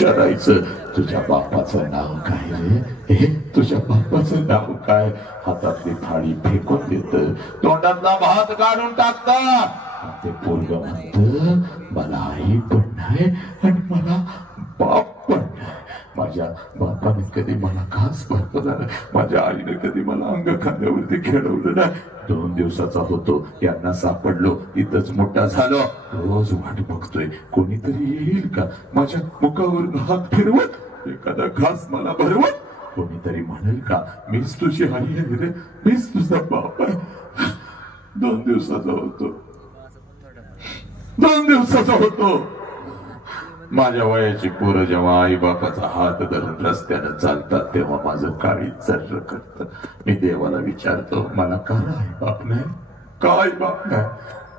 विचारायचं तुझ्या बापाचं नाव काय रे? हे तुझ्या बापाचं नाव काय? हातातली थाळी फेकून देत, तोंडातला भात काढून टाकता. ते पोरग म्हणत मला आई पण नाही आणि मला बाप पण नाही. माझ्या बापाने कधी मला खास पाहिलं नाही, माझ्या आईने कधी मला अंग खांद्यावरती खेळवलं नाही. 2 दिवसाचा होतो, यांना सापडलो, इथंच मोठा झालो. रोज वाट बघतोय कोणीतरी येईल का माझ्या मुखावरून हात फिरवत, एखादा घास मला भरवत. कोणीतरी म्हणेल का मीच तुझी आई आहे रे, मीच तुझा बाप आहे. 2 दिवसाचा होतो, 2 दिवसाचा होतो. माझ्या वयाची पोरं जेव्हा आई बापाचा हात धरून रस्त्यानं चालतात तेव्हा माझं काळी चर्र करत. मी देवाला विचारतो मला का आई बाप नाही, काय बाप नाही?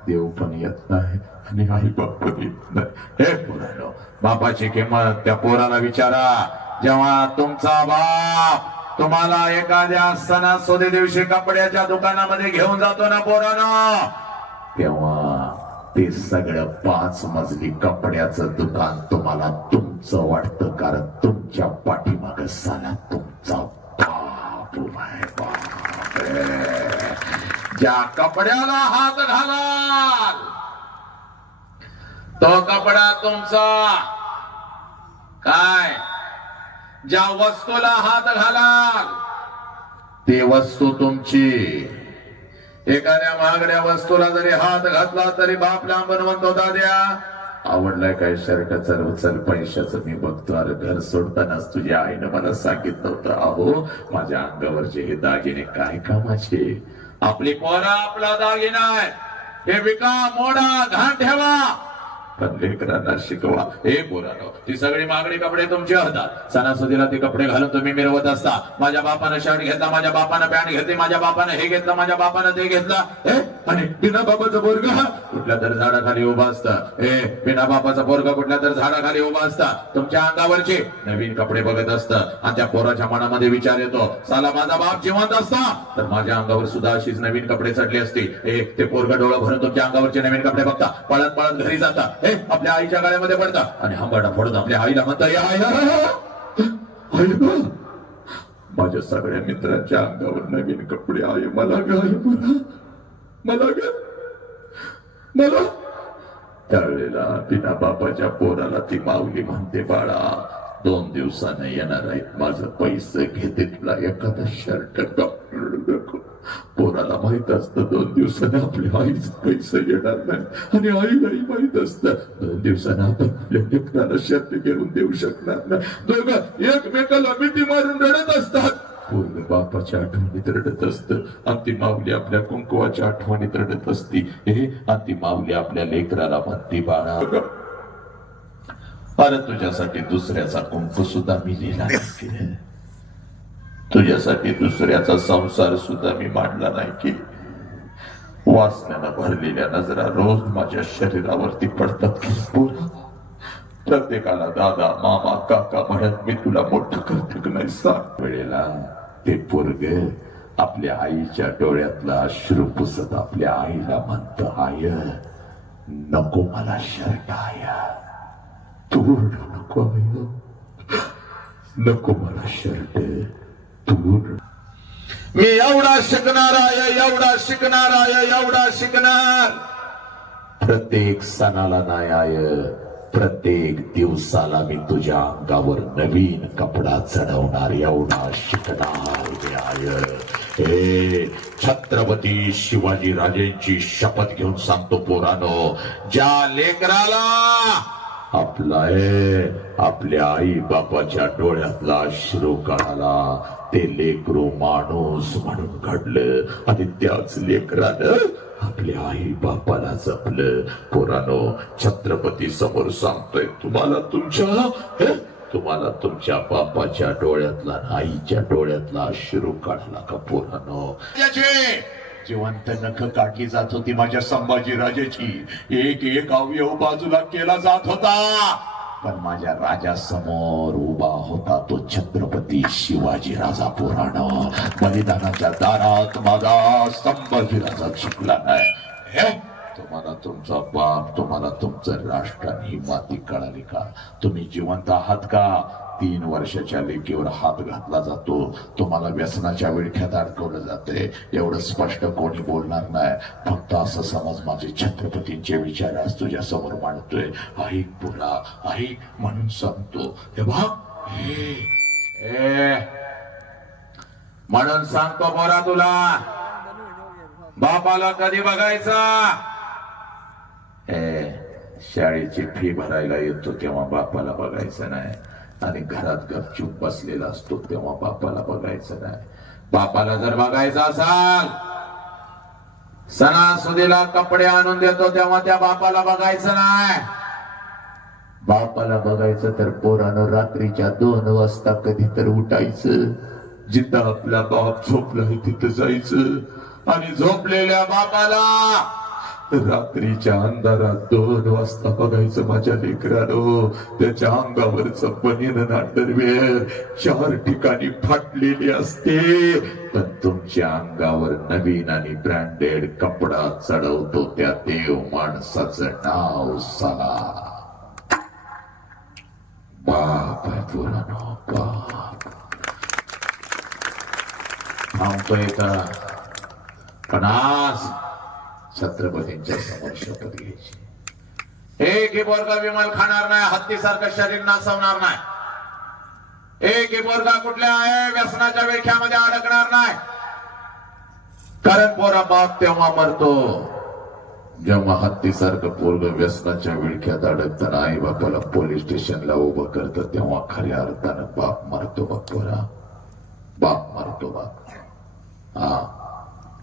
देव पण येत नाही आणि आई बाप पण येत नाही. हे पोरांनो, बापाची किंमत त्या पोराला विचारा. जेव्हा तुमचा बाप तुम्हाला एखाद्या सणासुदी दिवशी कपड्याच्या दुकानामध्ये घेऊन जातो ना पोरांनो, तेव्हा ते सगळं 5 मजली कपड्याचं दुकान तुम्हाला तुमचं वाटतं, कारण तुमच्या पाठीमाग साला तुमचा बाप उभाय. बाप ज्या कपड्याला हात घालाल तो कपडा तुमचा, काय ज्या वस्तूला हात घालाल ती वस्तू तुमची. एखाद्या महागड्या वस्तूला जरी हात घातला तरी बाप लांबून म्हणतो दाद्या आवडलाय काय शर्ट, चल चल पैशाचं मी बघतो. अरे घर सोडतानाच तुझ्या आईनं मला सांगितलं होतं, अहो माझ्या अंगावरचे हे दागिने काय कामाचे? आपली पोरं आपला दागिना आहे, हे विका मोडा घाण ठेवा, पण लेकरांना शिकवा. हे पोरांनो, ती सगळी मागणी कपडे तुमचे होतात. सणासुदीला ते कपडे घालून तुम्ही मिरवत असता. माझ्या बापानं शर्ट घेतला, माझ्या बापानं पॅन्ट घेतली, माझ्या बापानं हे घेतलं, माझ्या बापानं ते घेतलं. आणि बिना बापाचं पोरग कुठल्या तर झाडाखाली उभा असतं. बिना बापाचं पोरग कुठल्या तर झाडाखाली उभा असतं, तुमच्या अंगावरचे नवीन कपडे बघत असतं. आणि त्या पोराच्या मनामध्ये विचार येतो, साला माझा बाप जिवंत असता तर माझ्या अंगावर सुद्धा अशीच नवीन कपडे चढले असते. ते पोरग डोळं भरून तुमच्या अंगावरचे नवीन कपडे बघता, पळत पळत घरी जाता, आपल्या आईच्या गाड्यामध्ये पडता आणि हंबाडा फोडून आपल्या आईला म्हणता, माझ्या सगळ्या मित्रांच्या अंगावर नवीन कपडे आहे, मला गाय मला मला. त्यावेळेला बिना बापाच्या पोराला ती माऊली म्हणते, बाळा 2 दिवसानं येणार आहेत, माझं पैसे घेते, तुला एखादा शर्ट नको. पोराला माहित असतं 2 दिवसाने आपल्या आईच पैसे येणार नाही, आणि आईलाही माहित असतं 2 दिवसानं आपण आपल्या लेकराला शर्ट घेऊन देऊ शकणार नाही. दोघं एकमेकाला मिठी मारून रडत असतात. पूर्ण बापाच्या आठवणीत रडत असतं, आणि ती माऊली आपल्या कुंकुवाच्या आठवणीत रडत असती. आणि ती माऊली आपल्या लेकराला म्हणती, बाळा अरे तुझ्यासाठी दुसऱ्याचा कुंकू सुद्धा मी लिहिला नाही, तुझ्यासाठी दुसऱ्याचा संसार सुद्धा मी मांडला नाही की. वासण्यानं भरलेल्या नजरा रोज माझ्या शरीरावरती पडतात की. पोरा प्रत्येकाला दादा मामा काका म्हणत मी तुला मोठं करते की नाही सांग. वेळेला ते पोरग आपल्या आईच्या डोळ्यातला अश्रू पुसत आपल्या आईला म्हणत, आय नको मला शर्ट, आय तू नको, आय नको मला शर्ट, तू. मी एवढा शिकणार आहे, एवढा शिकणार आहे, एवढा शिकणार. प्रत्येक सणाला नाही आय, प्रत्येक दिवसाला मी तुझ्या अंगावर नवीन कपडा चढवणार, एवढा शिकणार मी आय. छत्रपती शिवाजी राजेंची शपथ घेऊन सांगतो पोरानो, ज्या लेकराला आपल्या आई बापाच्या डोळ्यातला अश्रू काढाला ते लेकरू माणूस म्हणून घडलं, आणि त्याच लेकरानं आपल्या आई बापाला जपलं. पोरानो, छत्रपती समोर सांगतोय, तुम्हाला तुमच्या बापाच्या डोळ्यातला आईच्या डोळ्यातला अश्रू काढला का पोरानो? जिवंत नख काढली जात होती माझ्या संभाजी राजाची, एक एक अवयव बाजूला केला जात होता, पण माझ्या राजा समोर उभा होता तो छत्रपती शिवाजी राजा. पोरानो, बलिदानाच्या दारात माझा संभाजी राजा चुकला नाही. तो तुम्हाला तुमचा बाप, तुम्हाला तुमचं राष्ट्र आणि ही माती कळाली का? तुम्ही जिवंत आहात का? 3 वर्षाच्या लेकीवर हात घातला जातो, तुम्हाला व्यसनाच्या विळख्यात अडकवलं जाते. एवढं स्पष्ट कोणी बोलणार नाही. फक्त असं समज माझे छत्रपतींचे विचार आज तुझ्या समोर मांडतोय. ऐक बोला, ऐक म्हणून सांगतो. हे बघ, म्हणून सांगतो बोला तुला, बापाला कधी बघायचा? शाळेची फी भरायला येतो तेव्हा बापाला बघायचं नाही, आणि घरात गपचूप बसलेला असतो तेव्हा बापाला बघायचं नाही. बापाला जर बघायचं असाल, सणासुदीला कपडे आणून देतो तेव्हा त्या बापाला बघायचं नाही. बापाला बघायचं तर पोरानं रात्रीच्या 2 वाजता कधी तर उठायचं, जिथं आपला बाप झोपलाय तिथं जायचं, आणि झोपलेल्या बापाला रात्रीच्या अंधारात 2 वाजता बघायचं. माझ्या लेकरानो, त्याच्या अंगावरचं बनियन अंडरवेअर 4 ठिकाणी फाटलेली असते, पण तुमच्या अंगावर नवीन आणि ब्रँडेड कपडा चढवतो त्या देव माणसाचं नाव साला बाप आहे. पुरानो बाप थांबतोय का? पण आज छत्रपतींच्या समोर शपथ घ्यायची. एक पोरगा विमल खाणार नाही, हत्तीसारखं शरीर नासवणार नाही. एक पोरगा कुठल्या व्यसनाच्या विळख्यामध्ये अडकणार नाही. कारण पोरा बाप तेव्हा मरतो जेव्हा हत्तीसारखं पोरग व्यसनाच्या विळख्यात अडकताना आई बापाला पोलीस स्टेशनला उभं करतं, तेव्हा खऱ्या अर्थानं बाप मरतो. बघ पोरा, बाप मरतो बाप. हा,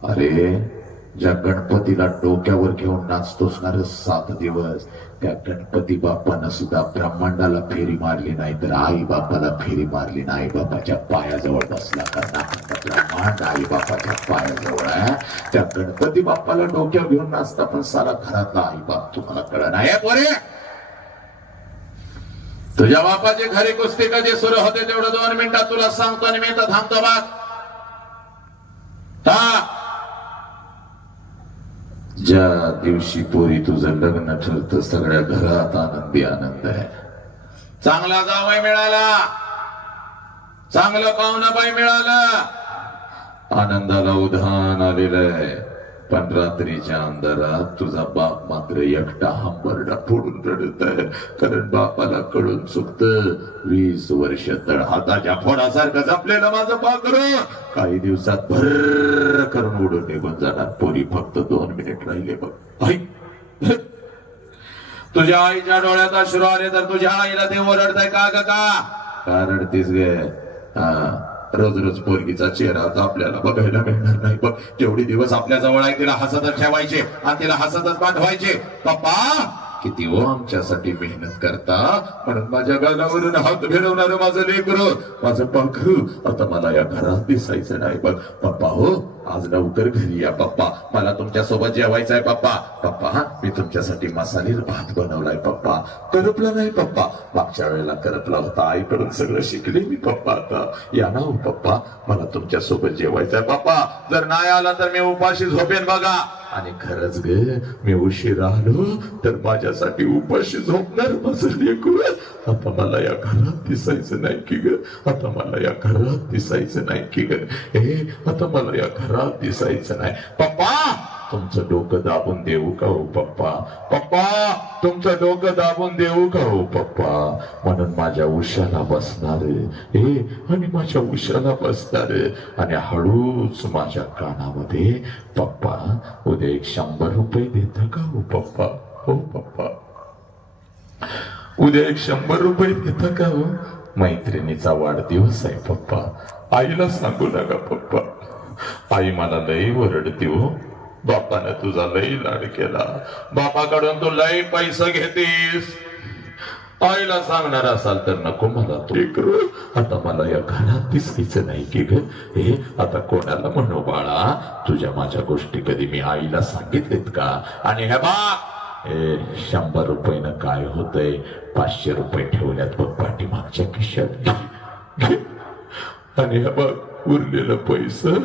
अरे ज्या गणपतीला डोक्यावर घेऊन नाचतोस ना 7 दिवस, त्या गणपती बाप्पानं सुद्धा ब्रह्मांडाला फेरी मारली नाही, तर आई बापाला फेरी मारली नाही. आई बापाच्या पायाजवळ बसला करणार. ब्रह्मांड आई बापाच्या पायाजवळ आहे. त्या गणपती बाप्पाला डोक्यावर घेऊन नाचता, पण सारा घरातला आई बाप तुम्हाला कळलं नाही. पोरे, तुझ्या बापाची घरी कुस्ती कधी सुरू होते तेवढं 2 मिनिटात तुला सांगतो, आणि मी तर थांबतो बाप. ज्या दिवशी पोरी तुझं लग्न ठरतं, सगळ्या घरात आनंदी आनंद आहे. चांगला जावई मिळाला, चांगलं पाहुणाबाई मिळालं, आनंदाला उधाण आलेलं आहे. पण रात्रीच्या अंधारात तुझा बाप मात्र एकटा हंबरडा फोडून रडत आहे, कारण बापाला कळून चुकतं 20 वर्ष तळहाताच्या फोडासारखं जपलेलं माझं पाखरू काही दिवसात भर करून उडून निघून जाणार. पोरी फक्त 2 मिनिट राहिले बघ. आई, तुझ्या आईच्या डोळ्यात अश्रू आले तर तुझ्या आईला देव रडताय का रडतीस गे? रोज रोज पोरगीचा चेहरा आता आपल्याला बघायला मिळणार नाही. बघ, तेवढे दिवस आपल्या जवळ आहे, तिला हसतच ठेवायचे आणि तिला हसतच पाठवायचे. पप्पा किती हो आमच्यासाठी मेहनत करता, म्हणून माझ्या गालावरून हात फिरवणार माझं लेकरू, माझं पाखरू आता मला या घरात दिसायचं नाही. बघ पप्पा, हो आज लवकर घरी या पप्पा, मला तुमच्या सोबत जेवायचं आहे पप्पा. पप्पा, मी तुमच्यासाठी मसाले भात बनवलाय पप्पा. करपला नाही पप्पा, मागच्या वेळेला करपला होता, आईकडून सगळं शिकले मी पप्पा. आता या ना हो पप्पा, मला तुमच्या सोबत जेवायचं आहे पप्पा. जर नाही आला तर मी उपाशी झोपेन बघा. आणि खरंच ग, मी उशीर आलो तर माझ्यासाठी उपाशी झोपणार माझं लेकरू. आता मला या घरात दिसायचं नाही की ग, आता मला या घरात दिसायचं नाही की ग, आता मला या घरात दिसायचं नाही. पप्पा, तुमचं डोकं दाबून देऊ का हो पप्पा? पप्पा, तुमचं डोकं दाबून देऊ का हो पप्पा? म्हणून माझ्या उशाला बसणार आणि माझ्या उशाला बसणार आणि हळूच माझ्या कानामध्ये, पप्पा उद्या 100 रुपये देता का हो पप्पा? हो पप्पा, उद्या 100 रुपये देता का हो? मैत्रिणीचा वाढदिवस आहे पप्पा, आईला सांगू नका पप्पा. आई मला लई ओरडते हो, बापाने तुझा लई लाड केला, बापाकडून तू लई पैसा घेतीस. आईला सांगणार असाल तर नको मला तू करू. आता मला या घरात दिसायचं नाही की ग. आता कोणाला म्हणू बाळा, तुझ्या माझ्या गोष्टी कधी मी आईला सांगितलेत का? आणि हे बा 100 रुपयानं काय होतंय? 500 रुपये ठेवल्यात बघ पाठीमागच्या खिशात, आणि हे बघ उरलेलं पैसा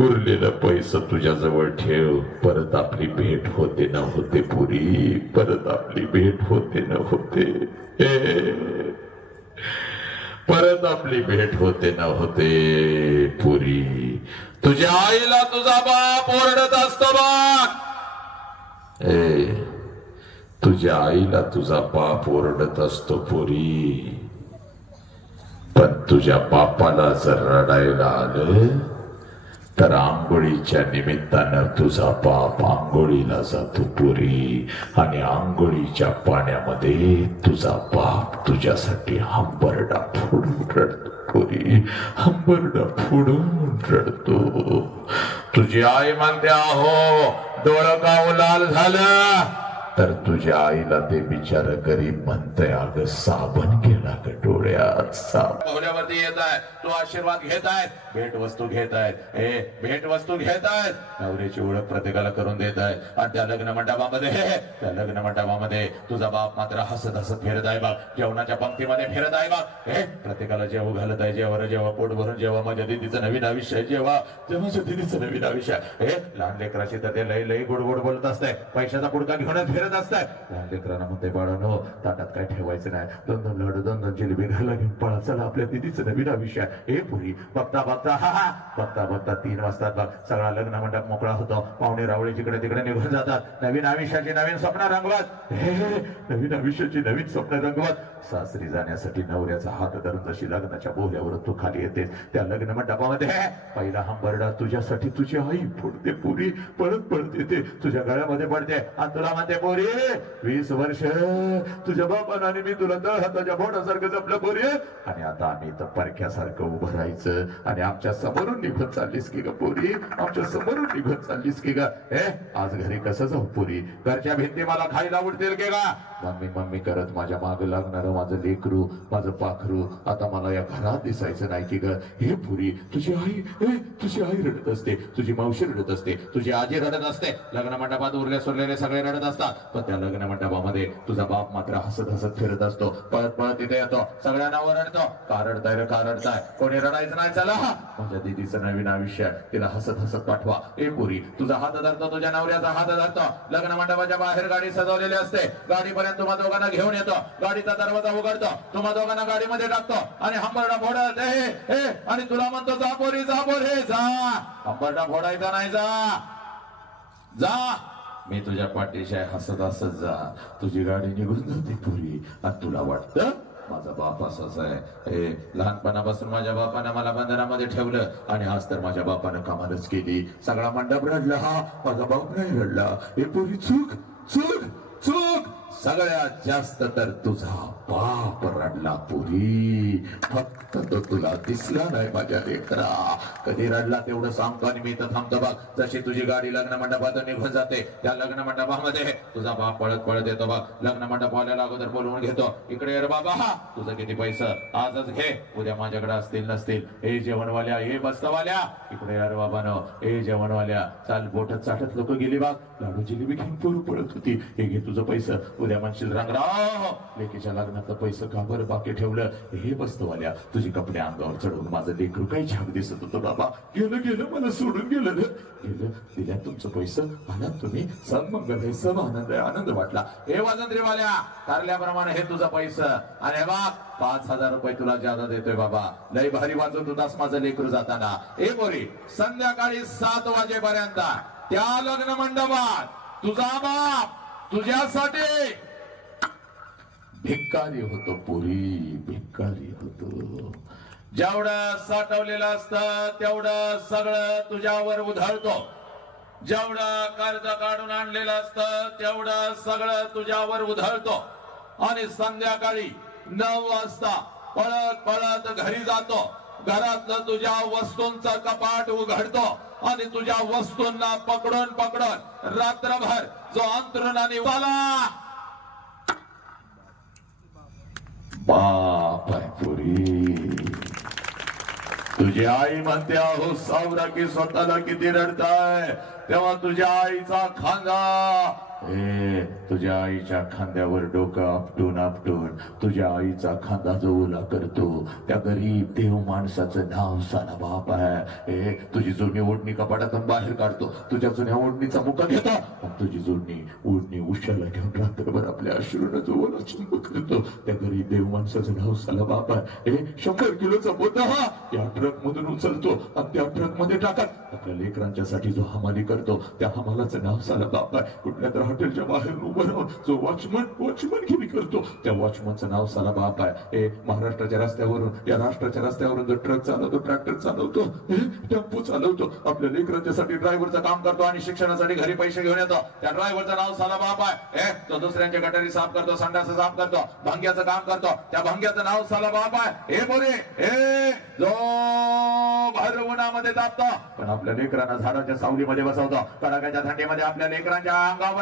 उरलेलं पैसे तुझ्याजवळ ठेव. परत आपली भेट होते न होते पुरी, परत आपली भेट होते न होते. परत आपली भेट होते न होते पुरी. तुझ्या आईला तुझा बाप ओरडत असतो बघ. तुझ्या आईला तुझा बाप ओरडत असतो पुरी. पण तुझ्या बापाला जर रडायला आलं तर आंघोळीच्या निमित्तानं तुझा बाप आंघोळीला जातो पुरी. आणि आंघोळीच्या पाण्यामध्ये तुझा बाप तुझ्यासाठी हंबरडा फोडून रडतो पुरी. हंबरडा फोडून रडतो. तुझी आई म्हणते अहो डोळं गाव लाल झालं. तर तुझ्या आईला ते बिचार गरीब म्हणतंय अगं साबण गेला ग डोळ्यात. साबणावरती येत आहे, तू आशीर्वाद घेत आहे, भेट वस्तू घेत आहेत. भेट वस्तू घेत आहेत. नवऱ्याची ओळख प्रत्येकाला करून देत आहे. आणि त्या लग्न मंडपामध्ये तुझा बाप मात्र हसत हसत फिरत आहे बघ. जेवणाच्या पंक्तीमध्ये फिरत आहे बघ. प्रत्येकाला जेव घालत आहे. जेव्हा पोट भरून जेव्हा माझ्या दिदीचं नवीन आयुष्य, जेव्हा माझ्या दिदीचं नवीन आयुष्य. लहान लेकराशी तर ते लय लय गोड गोड बोलत असतंय. पैशाचा पुडका घेऊन फिरत असताय. लहान लेकरांना म्हणते बाळांनो ताटात काय ठेवायचं नाही. दोन दोन लाडू दोन दोन जिलेबी घाला घेऊन पळा. चला आपल्या दिदीचं नवीन आयुष्य. पुरी बघता 3 वाजतात बघ. सगळा लग्न मंडप मोकळा होतो. पाहुणे रावळे जिकडे तिकडे निघून जातात. नवीन आयुष्याची नवीन स्वप्न रंगवत. नवीन आयुष्याची नवीन स्वप्न रंगवत. सासरी जाण्यासाठी नवऱ्याचा हात धरून जशी लग्नाच्या बोल्यावर तू खाली येते त्या लग्न मंडपामध्ये पहिला हंबरडा तुझ्यासाठी तुझी आई फोडते पुरी. पळत पळत येते तुझ्या गळ्यामध्ये पडते आणि तुला म्हणते पोरी 20 वर्ष तुझ्या बापानं आणि मी तुला तळ हाताच्या बोटासारखं जपलं पोरी. आणि आता आम्ही तर परक्यासारखं उभं राहायचं. आणि आमच्या समोरून निघत चाललीस की ग पोरी. आमच्या समोरून निघत चाललीस की ग. आज घरी कसं जाऊ पोरी. घरच्या भिंती मला खायला उडतील की का. मम्मी मम्मी करत माझ्या माग लागणार माझं लेकरू माझं पाखरू आता मला या घरात दिसायचं नाही की ग. हे पुरी तुझी आई रडत असते. तुझी मावशी रडत असते. तुझी आजी रडत असते. लग्न मंडपात उरले सुरलेले सगळे रडत असतात. पण त्या लग्न मंडपामध्ये तुझा बाप मात्र हसत हसत फिरत असतो. पळत पळत तिथे येतो. सगळ्यांना ओरडतो का रडताय रे का रडताय. कोणी रडायचं नाही. चला माझ्या दिदीचं नवीन आयुष्य तिला हसत हसत पाठवा. पुरी तुझा हात धरतो. तुझ्या नवऱ्याचा हात धरतो. लग्न मंडपाच्या बाहेर गाडी सजवलेली असते. गाडीपर्यंत तुम्हा दोघांना घेऊन येतो. गाडीचा दरवाजा उघडतो. तुम्हा दोघांना गाडीमध्ये टाकतो आणि हंबरडा फोडत आणि तुला म्हणतो जा पोरी जा पोरी जा. हंबरडा फोडायचा नाही. जा मी तुझ्या पाठीशी हसत हसत जा. तुझी गाडी निघून जाते पुरी. आणि तुला वाटतं माझा बाप असाच आहे. लहानपणापासून माझ्या बापानं मला बंधनामध्ये ठेवलं आणि आज तर माझ्या बापानं कमालच केली. सगळा मंडप रडला. माझा बाप नाही रडला. पुरी चूक चूक चूक. सगळ्यात जास्त तर तुझा बाप रडला पुरी. फक्त तो तुला दिसला नाही माझ्या लेकरा. कधी रडला तेवढं सांगतो आणि मी तर थांबतो बघ. जशी तुझी गाडी लग्न मंडपातून निघून जाते त्या लग्न मंडपामध्ये तुझा बाप पळत पळत येतो बघ. लग्न मंडपवाल्याला अगोदर बोलवून घेतो. इकडे ये रे बाबा तुझं किती पैसा आजच घे. उद्या माझ्याकडे असतील नसतील. जेवणवाल्या बस्तवाल्या इकडे यार बाबानो. जेवणवाल्या चाल बोटत चाटत लोक गेली बघ. लाडू जिलेबी घेऊन पोरं पळत होती. हे घे तुझं पैसा. उद्या म्हणशील रंगराव लेकीच्या लग्नातलं पैसे का बरं बाकी ठेवलं. हे बस्तवाल्या तुझी कपडे अंगावर चढवून माझं लेकरू काही छान दिसत होतं बाबा. गेलं मला सोडून गेलं. दिल्या तुमचं पैसे आलात तुम्ही. सब मंगल आहे सब आनंद आहे. आनंद वाटला. वाजंत्रीवाल्या ठरल्याप्रमाणे हे तुझं पैसे. आणि हे बघ 5,000 रुपये तुला ज्यादा देतोय बाबा. लय भारी वाजवत होतास माझं लेकरू जाताना. बोरी संध्याकाळी 7 वाजेपर्यंत त्या लग्न मंडपात तुझा बाप तुझ्यासाठी भिकारी होतो पुरी. भिकारी होतो. जेवढं साठवलेलं असतं तेवढं सगळं तुझ्यावर उधळतो. जेवढं कर्ज काढून आणलेलं असतं तेवढं सगळं तुझ्यावर उधळतो. आणि संध्याकाळी 9 वाजता पळत पळत घरी जातो. घरातलं तुझ्या वस्तूंचं कपाट उघडतो आणि तुझ्या वस्तूंना पकडून पकडून रात्रभर जो अंतरुणाने वाला बाप आहे पुरी. तुझी आई म्हणते अहो सावरा की स्वतःला किती रडताय. तेव्हा तुझ्या आईचा खांदा तुझ्या तुझ्या आईच्या खांद्यावर डोकं आपटून आपटून तुझ्या आईचा खांदा जो ओला करतो त्या गरीब देव माणसाचं नाव साला बाप आहे. तुझी जुनी ओढणी कपाटातून बाहेर काढतो, तुझ्या जुन्या ओढणीचा मुका घेतो, तुझी जुनी ओढणी उशाला घेऊन रात्रभर आपल्या अश्रूनं जो ओला चुंब करतो त्या गरीब देव माणसाचं नाव साला बाप आहे. 100 किलोचा बोधा हा या ट्रक मधून उचलतो आणि त्या ट्रक मध्ये टाकत आपल्या लेकरांच्यासाठी जो हमाली करतो त्या हमालाचं नाव साला बाप आहे. कुठल्या तर हॉटेलच्या बाहेर उभं राहून जो वॉचमनगिरी करतो त्या वॉचमनचं नाव साला बाप आहे. महाराष्ट्राच्या रस्त्यावरून या राष्ट्राच्या रस्त्यावरून जो ट्रक चालवतो, ट्रॅक्टर चालवतो, टेम्पो चालवतो, आपल्या लेकरांच्यासाठी ड्रायव्हरचं काम करतो आणि शिक्षणासाठी घरी पैसे घेऊन येतो त्या ड्रायव्हरचं नाव साला बाप आहे. तो दुसऱ्यांच्या गटारी साफ करतो, संडास साफ करतो, भंग्याचं काम करतो त्या भंग्याचं नाव साला बाप आहे. हे बोरे जो भर उन्हामध्ये तापतो पण आपल्या लेकरांना झाडाच्या सावलीमध्ये बसवतो, कडाक्याच्या थंडीमध्ये आपल्या लेकरांच्या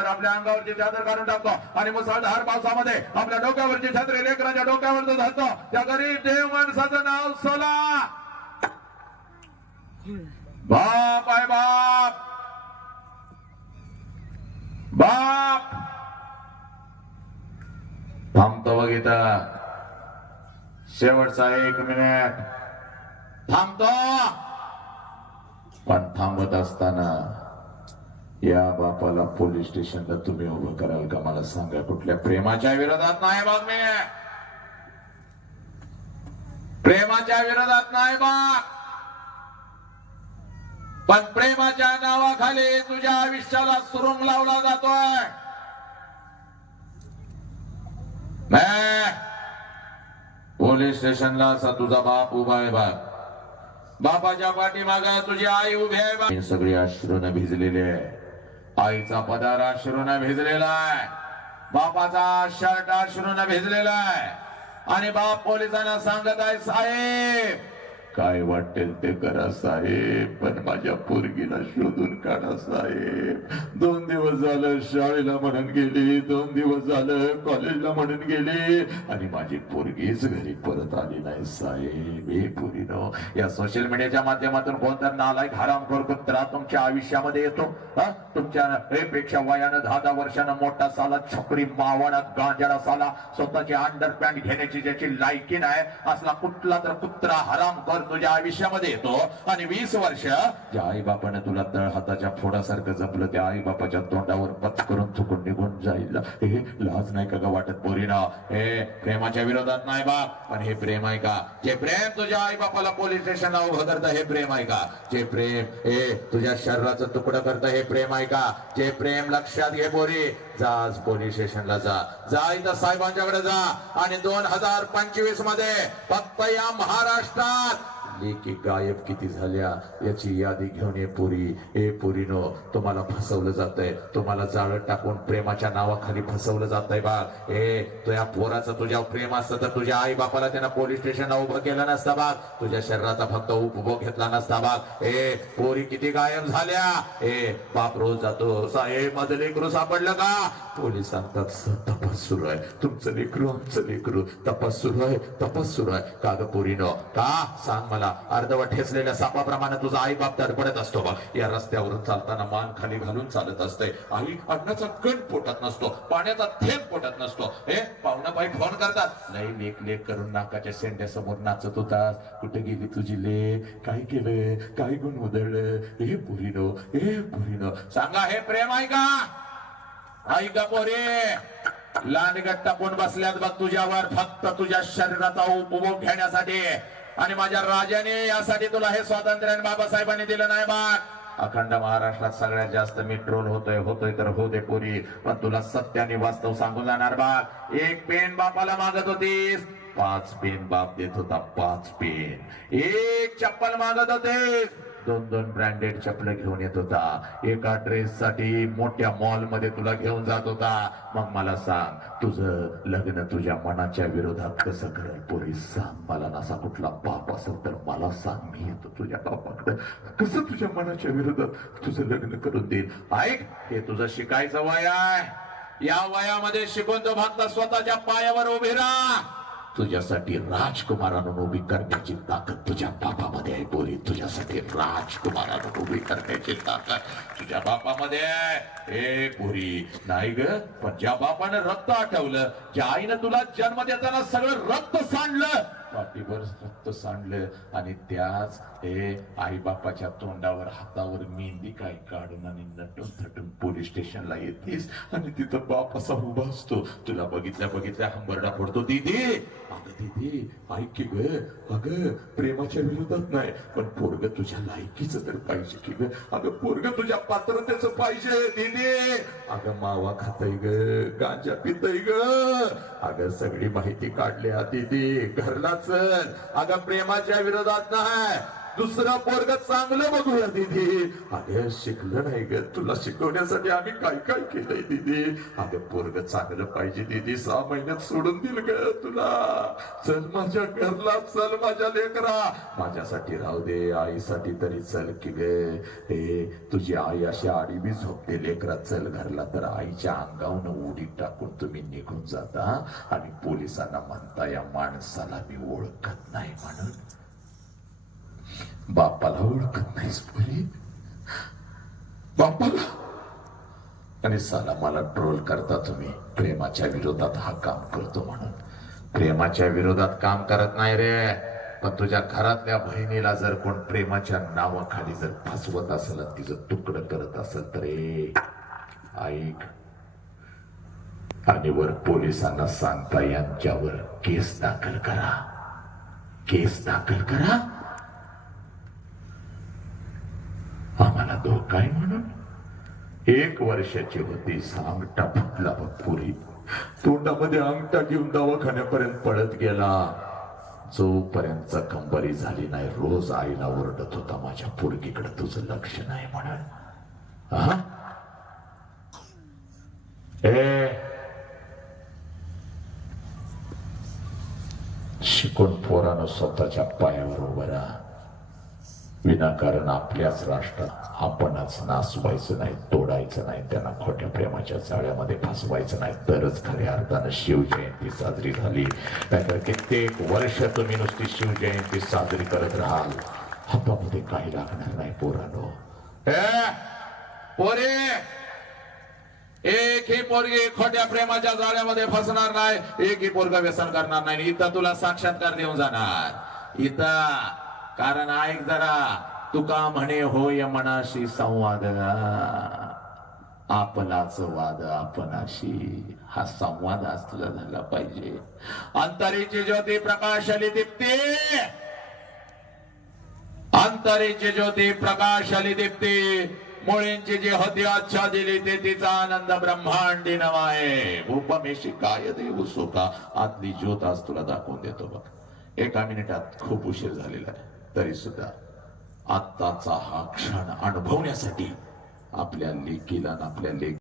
आपल्या अंगावरची चादर काढून टाकतो आणि मुसळधार पावसामध्ये आपल्या डोक्यावरची छत्री लेकरांच्या डोक्यावर जो धरतो त्या गरीब देव माणसाचं नाव साला बाप आहे. बाप बाप थांबतो बघिता शेवटचा 1 मिनिट थांबतो. पण थांबत असताना या बापाला पोलीस स्टेशनला तुम्ही उभं कराल का मला सांगा. कुठल्या प्रेमाच्या विरोधात नाही बघ, मी प्रेमाच्या विरोधात नाही बघ, पण प्रेमाच्या नावाखाली तुझ्या आयुष्याला सुरुंग लावला जातोय. पोलीस स्टेशनला असा तुझा बाप उभा आहे बघ, बापाच्या पाठीमागे तुझी आई उभी आहे बघ. सगळी अश्रूने भिजलेली आहे, आईचा पदार अश्रूने भिजलेला आहे, बापाचा शर्ट अश्रूने भिजलेला आहे आणि बाप पोलिसांना सांगत आहे साहेब काय वाटेल ते करा साहेब पण माझ्या पोरगीला शोधून काढा साहेब. 2 दिवस झालं शाळेला म्हणून गेली, 2 दिवस झालं कॉलेजला म्हणून गेली आणि माझी पोरगीच घरी परत आली नाही साहेब. हे पोरीनो या सोशल मीडियाच्या माध्यमातून कोणता नालायक हरामखोर कुत्रा तुमच्या आयुष्यामध्ये येतो. तुमच्या पेक्षा वयानं 10 वर्षानं मोठा साला छपरी मावळा गांजाडा साला स्वतःची अंडरपॅन्ट घेण्याची ज्याची लायकी नाही असला कुठला तर कुत्रा हरामखोर तुझ्या आयुष्यामध्ये येतो आणि 20 वर्ष ज्या आई बापाने तुला तळ हाताच्या फोडासारखं जपलं त्या आई बापाच्या तोंडावर पत करून चुकून निघून जाईल. हे लाज नाही का वाटत पोरीना. हे प्रेमाच्या विरोधात नाही बाप पण हे प्रेम आहे का. जे प्रेम तुझ्या आई बापाला पोलीस स्टेशनला उभं करतं हे प्रेम आहे का. जे प्रेम हे तुझ्या शरीराचं तुकडं करतं हे प्रेम आहे का. जे प्रेम लक्षात घे पोरी, जा आज पोलीस स्टेशनला जा इथं साहेबांच्याकडे जा आणि 2025 मध्ये फक्त या महाराष्ट्रात लेकी गायब किती झाल्या याची यादी घेऊन ये पोरी. हे पोरीनो तुम्हाला फसवलं जातंय, तुम्हाला जाळं टाकून प्रेमाच्या नावाखाली फसवलं जातंय बा. हे तुझ्या पोराचं तुझ्या प्रेम असतं तर तुझ्या आई बापाला त्यांना पोलीस स्टेशनला उभं केलं नसतं बा, तुझ्या शरीराचा फक्त उपभोग घेतला नसता बा. हे पोरी किती गायब झाल्या. हे बाप रोज जातो साहेब माझं लेकरू सापडलं का. पोलीस सांगतात तपास सुरू आहे, तुमचं लेकरू आमचं लेकरू, तपास सुरू आहे. का ग पोरीनो का सांग मला. अर्धवट ठेचलेल्या सापाप्रमाणे तुझा आई बाप धडपडत असतो बघ. या रस्त्यावरून चालताना मान खाली घालून चालत असते. आई अन्नाचा कण पोटात नसतो, पाण्याचा थेंब पोटात नसतो. हे पाहुणा बाई फोन करतात, नाही लेक करून नाकाच्या शेंड्यासमोर नाचत होता, कुठे गेली तुझी लेक, काय केलं, काय गुण उधळलं. हे पुरीनो सांगा हे प्रेम आहे का. आई का पोरे लांडगट टाकून बसल्यात बघ तुझ्यावर फक्त तुझ्या शरीराचा उपभोग घेण्यासाठी आणि माझ्या राजाने यासाठी तुला हे स्वातंत्र्य बाबासाहेबांनी दिलं नाही बघ. अखंड महाराष्ट्रात सगळ्यात जास्त मी ट्रोल होतोय तर हो दे पोरी पण तुला सत्याने वास्तव सांगून जाणार बघ. 1 पेन बापाला मागत होतीस, 5 पेन बाप देत होता. 5 पेन. 1 चप्पल मागत होतीस, 2 ब्रँडेड चप्पल घेऊन येत होता. एका ड्रेस साठी मोठ्या मॉल मध्ये तुला घेऊन जात होता. मग मला सांग तुझं लग्न तुझ्या मनाच्या विरोधात कसं करेल पोरी सांग मला. नसा कुठला बाप असेल तर मला सांग, मी येतो तुझ्या बापाकडे. कसं तुझ्या मनाच्या विरोधात तुझं लग्न करून देईल. ऐक हे तुझं शिकायचं वय आहे. या वयामध्ये शिकून तो फक्त स्वतःच्या पायावर उभे राहा. तुझ्यासाठी राजकुमारानं उभी करण्याची ताकद तुझ्या बापामध्ये आहे पोरी. तुझ्यासाठी राजकुमारानं उभी करण्याची ताकद तुझ्या बापामध्ये आहे. ए पोरी नाही ग, पण ज्या बापानं रक्त आठवलं, ज्या आईनं तुला जन्म देताना सगळं रक्त सांडलं, पाठीवर रक्त सांडलं, आणि त्याच हे आई बापाच्या तोंडावर हातावर मेहंदी काय काढून आणि नटून थटून पोलीस स्टेशनला येतेस आणि तिथं बाप असा उभा असतो. तुला बघितल्या बघितल्या हंबरडा पडतो. दीदी अगं दीदी ऐक की ग, अगं प्रेमाच्या विरोधात नाही, पण पोरग तुझ्या लायकीचं तर पाहिजे की ग. अगं पोरग तुझ्या पात्रतेचं पाहिजे दीदी. अगं मावा खातय ग, गांजा पितय ग. अगं सगळी माहिती काढल्या दीदी, घरला चल. अगं प्रेमाच्या विरोधात नाही, दुसरं पोरग चांगलं बघूया दीदी. अगं शिकलं नाही ग, तुला शिकवण्यासाठी आम्ही काय काय केलंय दीदी. अगं पोरग चांगलं पाहिजे दीदी. 6 महिन्यात सोडून दिल ग तुला. चल माझ्या घरला चल, माझ्या लेकरा. माझ्यासाठी राहू दे, आईसाठी तरी चल की ग. हे तुझी आई अशी आडवी झोपते लेकरा, चल घरला. तर आईच्या अंगावून उडी टाकून तुम्ही निघून जाता आणि पोलिसांना म्हणता या माणसाला मी ओळखत नाही म्हणून. बापाला ओळखत नाहीस पोरी, बापाला. आणि साला मला ट्रोल करता तुम्ही, प्रेमाच्या विरोधात हा काम करतो म्हणून. प्रेमाच्या विरोधात काम करत नाही रे, पण तुझ्या घरातल्या बहिणीला जर कोण प्रेमाच्या नावाखाली जर फसवत असेल, तिचं तुकडं करत असेल तर ऐक, आणि वर पोलिसांना सांगता यांच्यावर केस दाखल करा, केस दाखल करा. आम्हाला धोका आहे म्हणून. 1 वर्षाची होती, अंगठा फुटला बघ पुरी. तोंडामध्ये अंगठा घेऊन दवाखान्यापर्यंत पळत गेला. जोपर्यंत कंबरी झाली नाही, रोज आईला ओरडत होता, माझ्या पोरगीकडे तुझं लक्ष नाही म्हणून. शिकून पोरानं स्वतःच्या पायावर उभं राहा. विनाकारण आपल्याच राष्ट्रात आपणच नासवायचं नाही, तोडायचं नाही, त्यांना खोट्या प्रेमाच्या जाळ्यामध्ये फसवायचं नाही, तरच खऱ्या अर्थानं शिवजयंती साजरी झाली. नाहीतर कित्येक वर्ष तुम्ही नुसती शिवजयंती साजरी करत राहाल, हातामध्ये काही लागणार नाही पोरांनो. पोरे, एकही पोरगी खोट्या प्रेमाच्या जाळ्यामध्ये फसणार नाही, एकही पोरगा व्यसन करणार नाही. इथं तुला साक्षात्कार देऊन जाणार इथं. कारण ऐक जरा, तुका म्हणे होय मनाशी संवाद, आपलाच वाद आपणाशी. हा संवाद असला झाला पाहिजे. अंतरीची ज्योती प्रकाशली दीप्ती, अंतरीची ज्योती प्रकाशली दीप्ती. मुळींची जी होती अच्छा दिली ते तिचा आनंद ब्रह्मांडी नवाय. उपमेशी काय देऊ सुका. आतली ज्योत आज तुला दाखवून देतो बघ. 1 मिनिटात खूप उशीर झालेला आहे, तरी सुद्धा आत्ताचा हा क्षण अनुभवण्यासाठी आपल्या लेकीला, आपल्या लेक